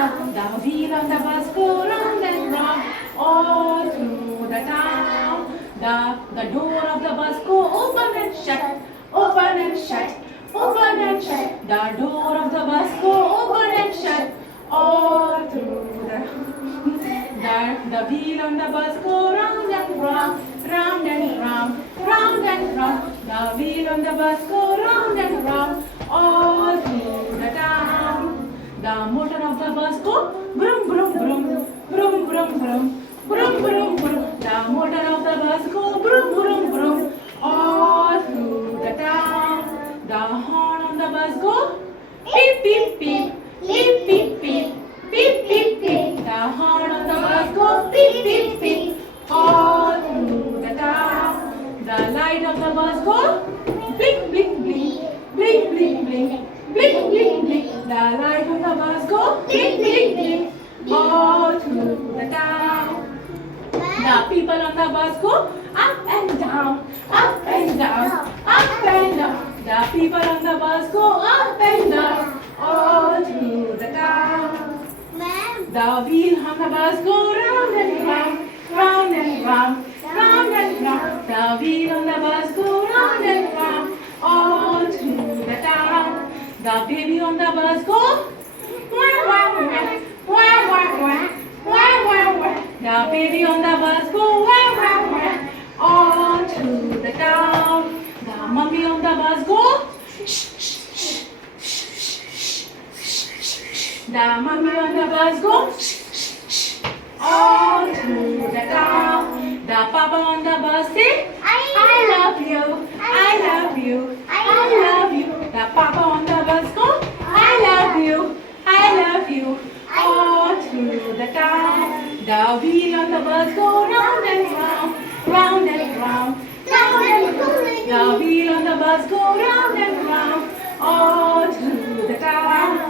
round. The wheel on the bus go round and round all through the town. The door of the bus go open and shut, open and shut, open and shut. The door of the bus go open and shut all through the wheel on the bus go round and round, round and round, round and round. The wheel on the bus go round and round all through the town. The motor of the bus go brum brum brum, brum brum brum, brum brum brum. The motor of the bus go brum brum brum all through the town. The horn on the bus go beep beep beep, beep beep beep, beep beep beep. The horn on the bus go beep beep beep all through the town. The light of the bus go blink blink blink, blink blink blink, blink blink blink. The light of the bus go blink blink blink all through the town. The people on the bus go up and down, up and down, up and down. The people on the bus go up and down all through the town. The wheel on the bus go round and round, round and round, round and round. The wheel on the bus go round and round all through the town. The baby on the bus go wah wah wah, wah wah wah, wah wah wah. The baby on the bus go wah wah wah all through the town. The mummy on the bus go shh shh shh shh shh shh. The mummy on the bus go shh shh shh all through the town. The papa on the bus say I love you, I love you, I love you. The papa on the bus go I love you, I love you all through the town. The wheel on the bus go round and round, round and round, round and round. The wheel on the bus go round and round all through the town.